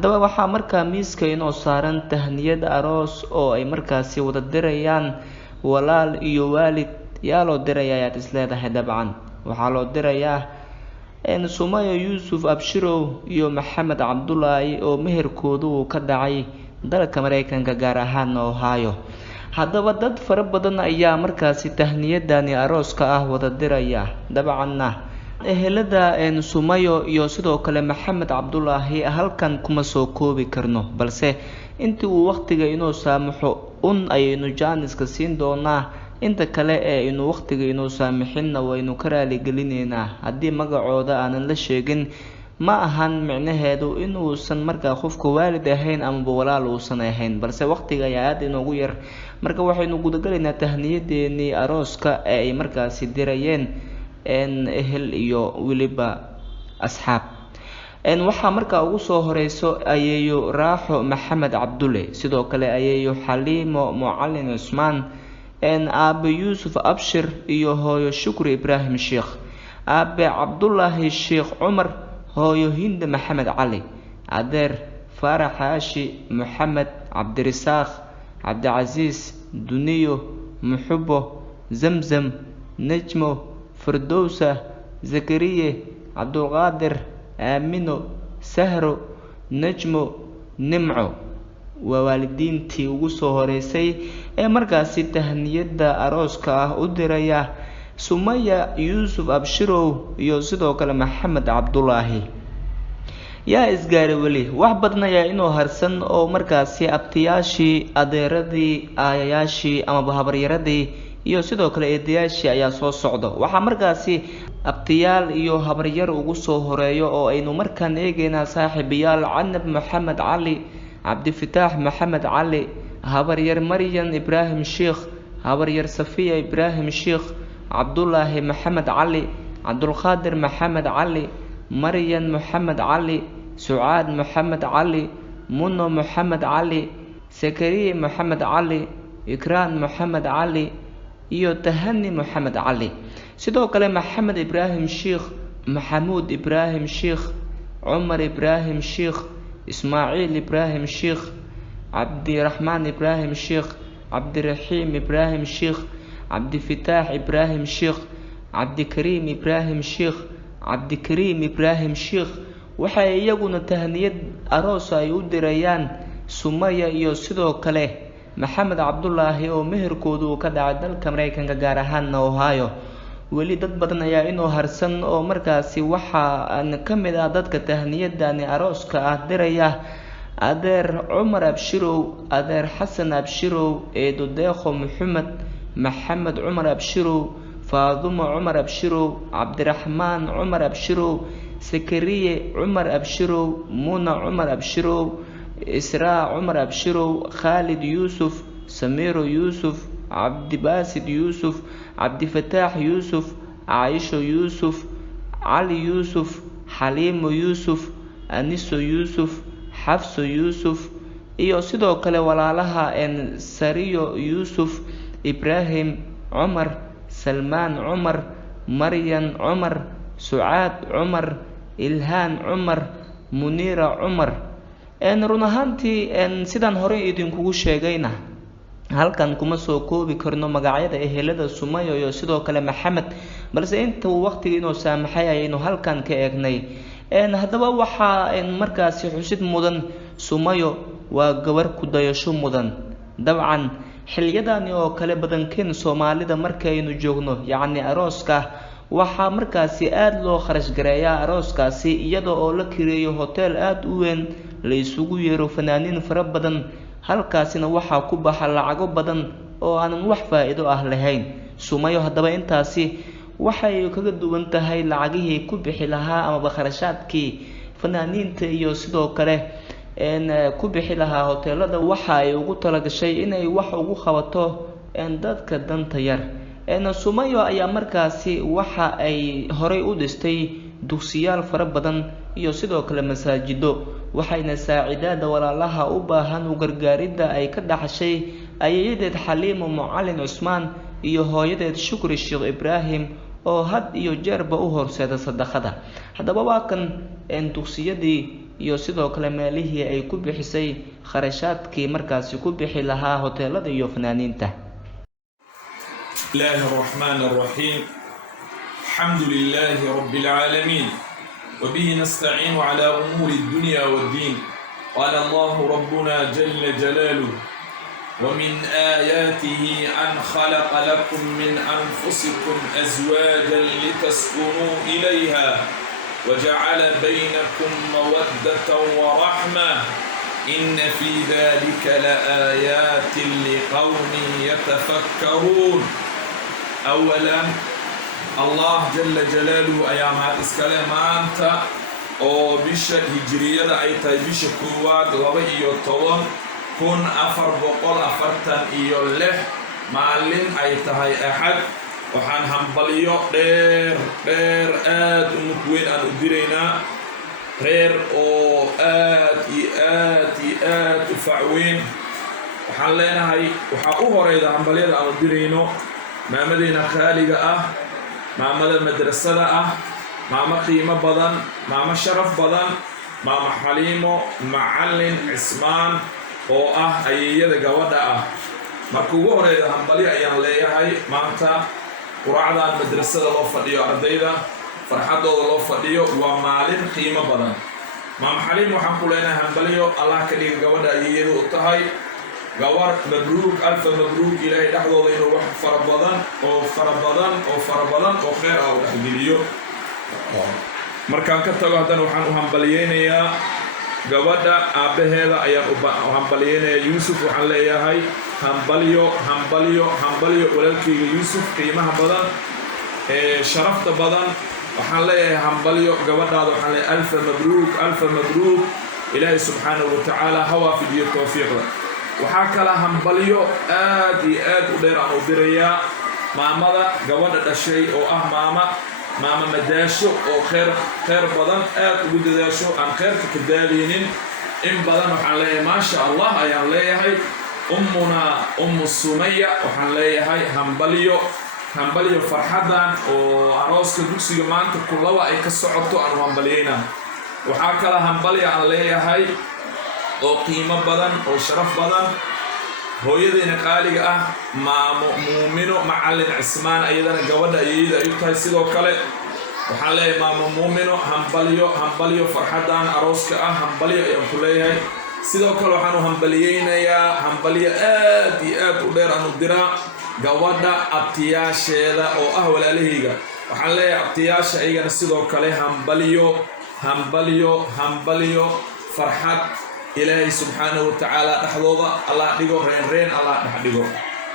haddaba waxaa markaa miiska inoo saaran tahniyad aroos oo ay markaasi wada dirayaan walaal iyo waalid. yaa loo dirayaa ayaad isleedahay? dabcan waxaa loo dirayaa Sumayo Yuusuf Abshirow iyo Maxamed Cabdulaahi oo meherkoodu uu ka dhacay dalka Mareykanka gaar ahaan Ohio. haddaba dad fara badan ayaa markaasi tahniyadani arooska ah wada diraya. dabcanna ehelada Sumayo iyo sidoo kale Maxamed Cabdulaahi halkan kuma soo koobi karno, balse intii uu waqtiga inoo saamaxo ayaynu jaaniska siin doonaa. inta kale ee inuu waqtiga inoo saamaxinna waynu ka raali gelineynaa. haddii magacooda aanan la sheegin ma ahan micnaheedu inuusan markaa qofka waalid ahayn amaba walaal uusan ahayn, balse waqtiga ayaa aad inoogu yar. marka waxaynu gudagalaynaa tahniyadeenii arooska ee ay markaasi dirayeen ehel iyo weliba asxaab. waxaa markaa ugu soo horeyso ayeeyo Raaxo Maxamed Cabdulle, sidoo kale ayeeyo Xaliimo Mucalin Cusmaan, aabe Yuusuf Abshir iyo hooyo Shukri Ibraahim Sheekh, aabe Cabdulaahi Sheekh Cumar, hooyo Hind Maxamed Cali, adeer Faarax Xaashi Maxamed, Cabdirasaaq, Cabdicasiis, Duniyo, Muxubo, Zamzam, Najmo, Firdowsa, Zakariye, Cabdulqaadir, Aamino, Sahro, Najmo, Nimco. waa waalidiintii ugu soo horeysay ee markaasi tahniyada arooska ah u diraya Sumaya Yuusuf Abshirow iyo sidoo kale Maxamed Cabdulaahi. yaa isgaaray weli wax badan ayaa inoo harsan oo markaasi abtiyaashii, adeeradii, aayayaashii ama habaryaradii iyo sidoo kale eedayaashii ayaa soo socda. waxaa markaasi abtiyaal iyo habaryar ugu soo horeeyo oo aynu markaan eegaynaa saaxiibayaal Canab Maxamed Cali, Cabdifataax Maxamed Cali, habaryar Maryan Ibraahim Sheekh, habaryar Safiya Ibraahim Sheekh, Cabdulaahi Maxamed Cali, Cabdulqaadir Maxamed Cali, Maryan Maxamed Cali, Sucaad Maxamed Cali, Muno Maxamed Cali, Sakariye Maxamed Cali, Ikraan Maxamed Cali iyo Tahani Maxamed Cali. sidoo kale Maxamed Ibraahim Sheekh, Maxamuud Ibraahim Sheekh, Cumar Ibraahim Sheekh, Ismaaciil Ibraahim Sheekh, Cabdiraxmaan Ibraahim Sheekh, Cabdiraxiim Ibraahim Sheekh, Cabdifataax Ibraahim Sheekh, Cabdikariim Ibraahim Sheekh, Cabdikariim Ibraahim Sheekh. waxay iyaguna tahniyad aroos ay u dirayaan Sumaya iyo sidoo kale Maxamed Cabdulaahi oo meherkoodu ka dhacay dalka Mareykanka gaar ahaan Ohio. weli dad badan ayaa inoo harsan oo markaasi waxaa ka mid ah dadka tahniyadani arooska ah diraya adeer Cumar Abshirow, adeer Xasan Abshirow, eedo Deeqo Maxamed Cumar Abshirow, Faadumo Cumar Abshirow, Cabdiraxmaan Cumar Abshirow, Sakariye Cumar Abshirow, Muna Cumar Abshirow, Israa Cumar Abshirow, Khalid Yuusuf, Samiiro Yuusuf, Cabdibaasid Yuusuf, Cabdifataax Yuusuf, Caaisho Yuusuf, Cali Yuusuf, Xaliimo Yuusuf, Aniso Yuusuf, Xafso Yuusuf iyo sidoo kale walaalaha Sariyo Yuusuf, Ibraahim Cumar, Salmaan Cumar, Maryan Cumar, Sucaad Cumar, Ilhaan Cumar, Muniira Cumar. run ahaantii sidaan horey idinkugu sheegayna halkan kuma soo koobi karno magacyada ehelada Sumayo iyo sidoo kale Maxamed, balse inta uu waqtiga inoo saamaxay ayaynu halkan ka eegnay. haddaba waxaa markaasi xusid mudan Sumayo waa gabar ku dayasho mudan. dabcan xiliyadani oo kale badankeen Soomaalida markaynu joogno yacni arooska waxaa markaasi aad loo kharash gareeyaa arooskaasi iyada oo la kireeyo hotel aad u weyn, la isugu yeero fanaaniin fara badan, halkaasina waxaa ku baxa lacago badan oo aanan wax faa'iido ah lahayn. Sumayo haddaba intaasi waxay kaga duwan tahay lacagihii ku bixi lahaa ama kharashaadkii fanaaniinta iyo sidoo kale ku bixi lahaa hoteelada. waxa ay ugu talagashay inay wax ugu qabato dadka danta yar. Sumayo ayaa markaasi waxa ay horey u dhistay dugsiyaal fara badan iyo sidoo kale masaajido, waxayna saacidaada walaalaha u baahan u gargaaridda ay ka dhaxashay ayayadeed Xaliimo Mucalin Cusmaan iyo hooyadeed Shukri Sheekh Ibraahim oo had iyo jeerba u horseeda sadaqada. haddaba waa kan dugsiyadii iyo sidoo kale meelihii ay ku bixisay kharashaadkii markaasi ku bixi lahaa hoteelada iyo fanaaniinta. الله الرحمن الرحيم الحمد لله رب العالمين وبه نستعين على أمور الدنيا والدين. قال الله ربنا جل جلاله ومن آياته أن خلق لكم من أنفسكم أزواجا لتسكنوا إليها وجعل بينكم مودة ورحمة إن في ذلك لآيات لقوم يتفكرون. أولا الله جل جلاله أيامات إسكالمانتا أو بشا هجرية أي تاي بشا كواد لبا إيو طوان كون أفر بقول أفرتان إيو له معلم أي تاي أحد وحان همبليو دير آد أمكوين أن أدرينا غير أو آد فعوين وحان لنا هاي وحان أهريدا همبليو أن أدرينو maamadiina khaaliga ah, maamada madrasada ah, maamo qiimo badan, maamo sharaf badan, maamo xaliimo macallin cismaan oo ah ayeeyada gabadha ah. marka ugu horeyda hambalyo ayaan leeyahay maanta quraacdan madrasada loo fadhiyo ardayda farxadooda loo fadhiyo waa maalin qiimo badan. maamo xaliimo waxaan ku leenahay hambalyo allah ka dhiga gabadha ayeeyada u tahay gawar mabruuk alfa mabruuk ilaahay dhaxdooda inuu wax farabadan oo khayr ah u dhexgeliyo. markaan ka tago haddana waxaan u hambaliyeynayaa gabadha aabbaheeda ayaan u hambaliyeynayaa yuusuf. waxaan leeyahay hambalyo walaalkayga yuusuf qiimaha badan ee sharafta badan. waxaan leeyahay hambalyo gabadhaada. waxaan leeyahay alfa mabruuk ilaahay subxaanahu wa tacaala ha waafajiyo tawfiiqda. waxaa kala hambalyo aad iyo aad u dheer aan u dirayaa maamada gabadha dhashay oo ah maama madaasho oo khayr badan aad ugu dadaasho aan khayrka ka daadaynin in badan. waxaan leeyahay maasha allah ayaan leeyahay. ummu sumaya waxaan leeyahay hambalyo farxadan oo arooska dugsiga maanta kullaba ay ka socoto aan u hambalyeyna. waxaa kala hambalyo aan leeyahay oo qiimo badan oo sharaf badan hooyadeena qaaliga ah maamo muumino macallin cismaan ayadana gabadha ayeeyada ay tahay. sidoo kale waxaan leeyahay maamo muumino hambalyo farxadan arooska ah hambalyo ayaan ku leeyahay. sidoo kale waxaan u hambaliyeynayaa hambalyo aad iyo aad u dheer aan u diraa gabadha abtiyaasheeda oo ah walaalahayga. waxaan leeyahay abtiyaasha ayagana sidoo kale hambalyo farxad ilaahay subxaanahu wa tacaala dhaxdooda allah dhigo reen allah dhex dhigo.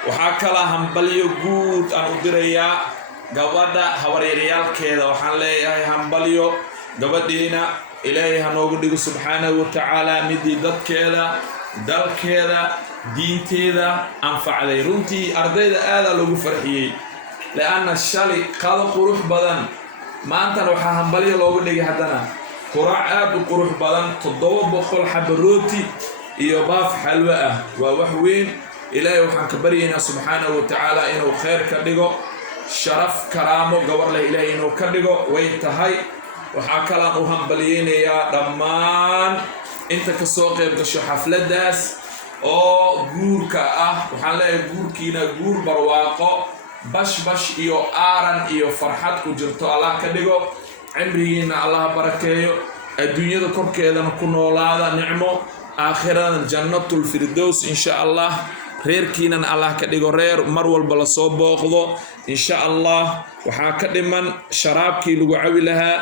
waxaa kala hambalyo guud aan u dirayaa gabadha habaryarayaalkeeda. waxaan leeyahay hambalyo gabadhiina ilaahay ha noogu dhigo subxaanahu wa tacaala midii dadkeeda dalkeeda diinteeda anfacday. runtii ardayda aadaa loogu farxiyey leanna shalay qado qurux badan maantana waxaa hambalyo loogu dhigay haddana quraac aad u qurux badan 700 xabo rooti iyo baaf xalwo ah. waa wax weyn. ilaahay waxaan ka baryaynaa subxaanahu wa tacaala inuu khayr ka dhigo sharaf karaamo gabar leh ilaahay inuu ka dhigo way tahay. waxaa kalaan u hambaliyeynayaa dhammaan inta ka soo qayb gasho xafladaas oo guurka ah. waxaan leeyahay guurkiina guur barwaaqo bashbash iyo aaran iyo farxad ku jirto allah ka dhigo. cimrigiina allah barakeeyo adduunyada korkeedana ku noolaada nicmo aakhirana jannatul firdaws insha allah. reerkiinana allah ka dhigo reer mar walba la soo booqdo insha allah. waxaa ka dhiman sharaabkii lagu cabi lahaa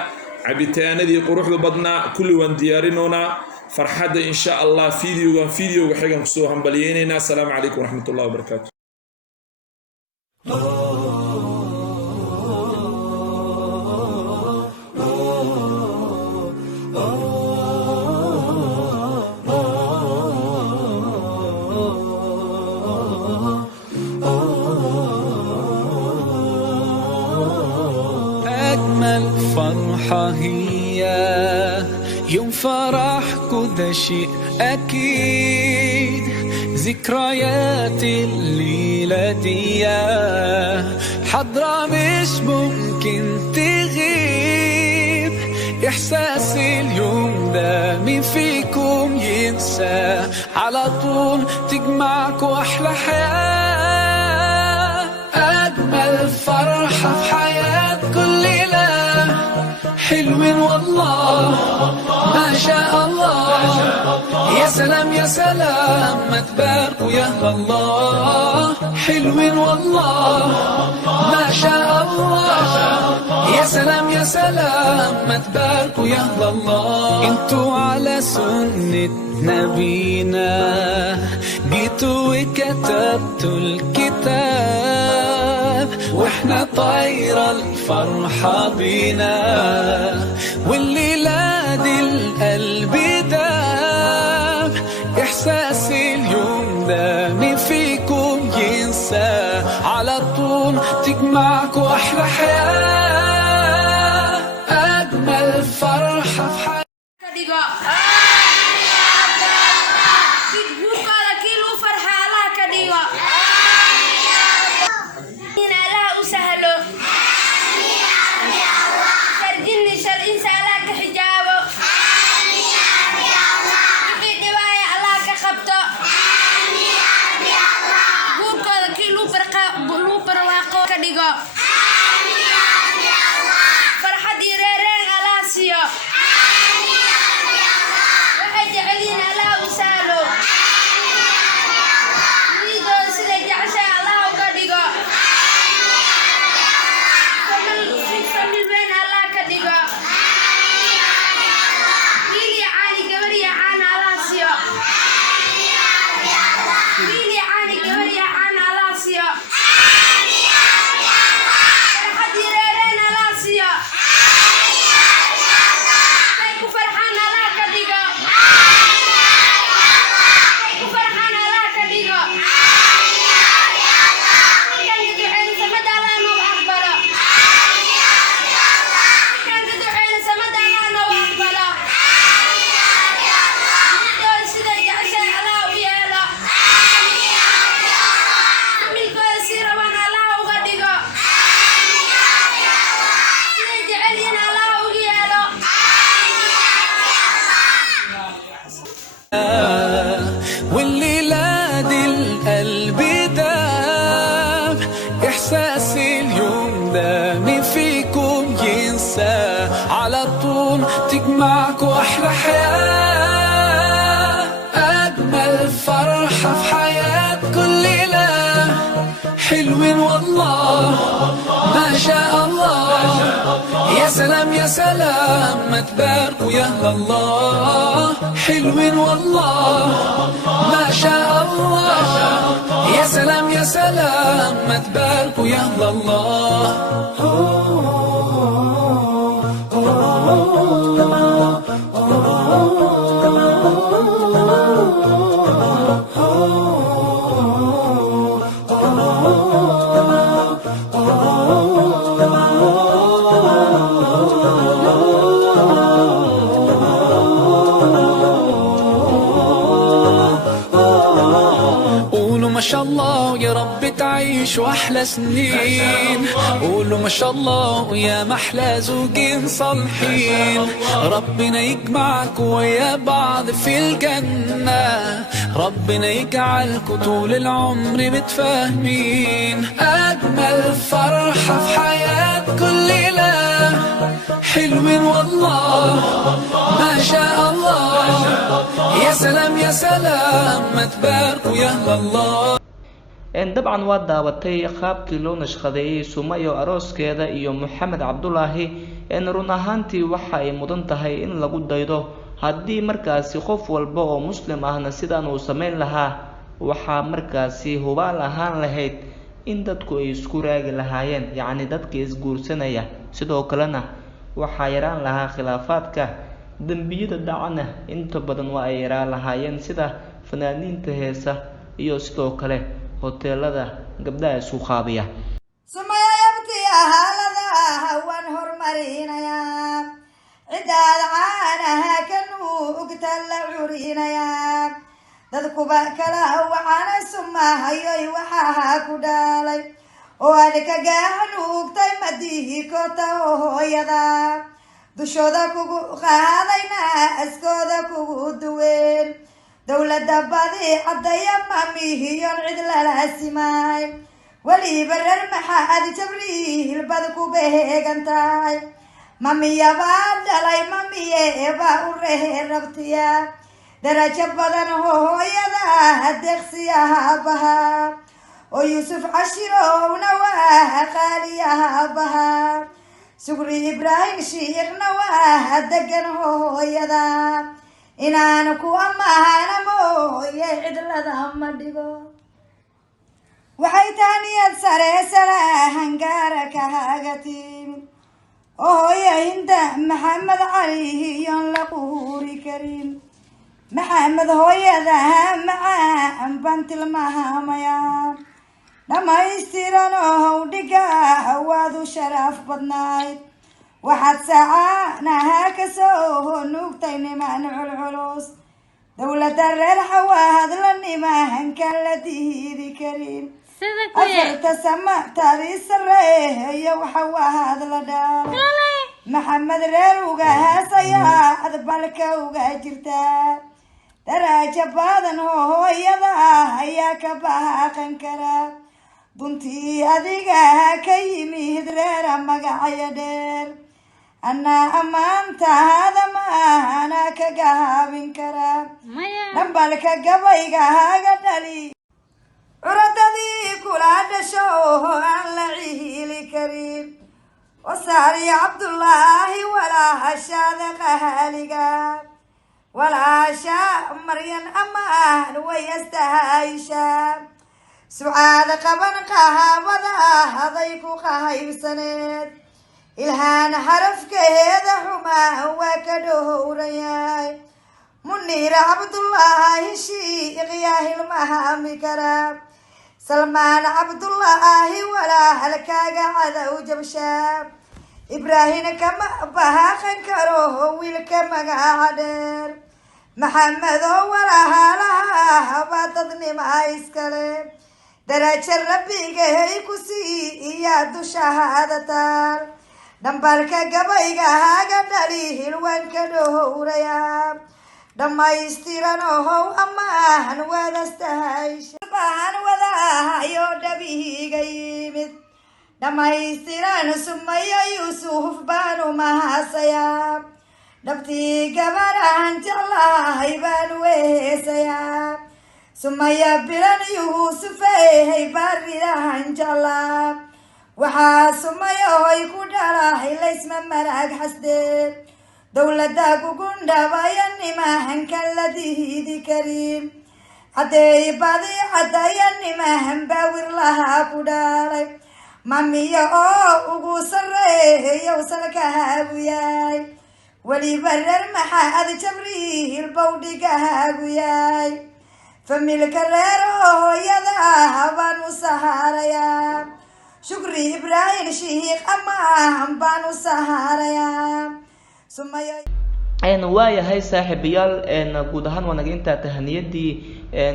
cabitaanadii quruxda badnaa kulli waan diyaarinoonaa farxadda insha allah. fiidiyowga xigan kusoo hambaliyeynaynaa. asalaamu calaykum waraxmatullahi wabarakaatu. أجمل فرحة هي يوم فرحكوا ده شيء أكيد. ذكريات الليلة دي حضرة مش ممكن تغيب. إحساس اليوم ده مين فيكم ينسى؟ على طول تجمعكوا أحلى حياة، أجمل فرحة في حياة كل ليلة. حلوين والله ما شاء الله، يا سلام يا سلام ما تباركوا يا الله. حلوين والله ما شاء الله، يا سلام يا سلام ما تباركوا يا الله. انتوا على سنة نبينا جيتوا وكتبتوا الكتاب، واحنا طايرة الفرحة بينا، والليلة دي القلب داب. إحساس اليوم ده مين فيكم ينسى؟ على طول تجمعكوا أحلى حياة، أجمل فرحة في حياة. والليلة دي القلب داب. إحساس اليوم ده مين فيكم ينسى؟ على طول تجمعكوا أحلى حياة، أجمل فرحة في حياة كل ليلة. حلوين والله ما شاء الله، يا سلام يا سلام ما تباركوا يا الله. حلوين والله ما شاء الله، يا سلام يا سلام ما تباركوا يا الله. ما شاء الله يا رب تعيشوا أحلى سنين. قولوا ما شاء الله يا محلى زوجين صالحين. ربنا يجمعكوا ويا بعض في الجنة، ربنا يجعلكوا طول العمر متفاهمين. أجمل فرحة في حياة كل ليلة. حلوين والله ما شاء الله، يا سلام يا سلام ما تباركوا يا الله. dabcan waa daabatay qaabkii loo nashqadeeyay Sumayo arooskeeda iyo Maxamed Cabdulaahi. run ahaantii waxa ay mudan tahay in lagu daydo haddii markaasi qof walba oo muslim ahna sidaan uu sameyn lahaa, waxaa markaasi hubaal ahaan lahayd in dadku ay isku raagi lahaayeen, yacni dadka isguursanaya. sidoo kalena waxaa yaraan lahaa khilaafaadka, dambiyada dhacana inta badan waa ay yaraan lahaayeen, sida fanaaniinta heesa iyo sidoo kale hoteelada gabdhaha isku qaabiya. Sumayo yabti ahalada hawan hormarinaya, cidaad caanaha kanu ugtala curinaya. dadkuba kala waxaana sumahayoy waxaa ku dhalay oo aan ka gacan ugtay madihi kota hooyada. dushooda kugu qaadayna askooda kugu duween dowladda badi caddaya mamihiyon cid lala simaay weliba reer maxaad jabriil bad ku beegan tahay mamiyabaa dhalay mamiyeebaa u reer rabtiya darajo badan hooyada deeqsiyahabaha oo yuusuf cashirowna waa qaaliyahabaha sugri ibraahim shiikhna waa degan hooyada inaan ku ammaana mooye cidlada ma dhigo waxay tahniyad sare salahangaara kahaga timid oo hooya hinda maxamed caliyon la quuri karin maxamed hooyada macaan baan tilmaamaya dhamaystiran oo dhiga waad u sharaf badnayd waxaad sacaanaha kasoo nuugtay niman culculus dowladda reer xawaad la nimankan la diidi karin afarta sama taadii sareeyo waxawaad la dhaalay maxamed reer uga haasayaad balka uga jirtaa darajo badan hooyada ayaa ka baaqan kara duntii adiga ka yimid reera magacyo dheer anaa ammaantaada maana ka gaabin kara dhambalka gabayga haga dhali curadadii kula dhasho aan la ciili karin wasaari cabdullaahi walaashaada qaaliga walaasha maryan amaan wayastahaysha sucaad qaban qahaabada haday ku qahaybsaneed ilhaan xarafkeeda xumaa waa ka dhowrayaay muniir cabdullaahi shiiq yaa hilmahaami kara salmaan cabdullaahi walaalkaaga cadow jabshaa ibraahim kama baaqan karo wiilka magaca dheer maxamedo walaalaha baa dadnima iskale darajo rabbigahay ku sii iyaa dushahaada taal dhambalka gabayga haga dhali hilwanka dhowraya dhamaystiran ohow ammaan wadastahayshabaan wadahayo dhabihiga yimid dhamaystiran sumayo yuusuf baanu mahasayaa dhabtii gabadhaan jeclahay baanu weesayaa sumaya bilan yuusufey baaridahan jeclaa waxaa sumayoy ku dhalahay laysma maraag xasdeed dowladda gugundhabaya nimahankan la diidi karin caddeey badi caddaya nimahan baawir lahaa ku dhalay mamiya oo ugu sarreeyow salkahaagu yahay weliba reer maxaad jabriil bawdhigahaagu yahay familka reer hooyada baan u sahaarayaa shukri ibraahim shiiq amaan baan u sahaarayaa waayahay saaxiibayaal guud ahaan waa naga intaa tahaniyadii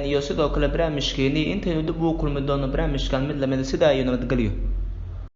iyo sidoo kale barnaamijkeenii intaynu dib ugu kulmi doono barnaamijkan mid lamida sidaa iyo nabadgelyo.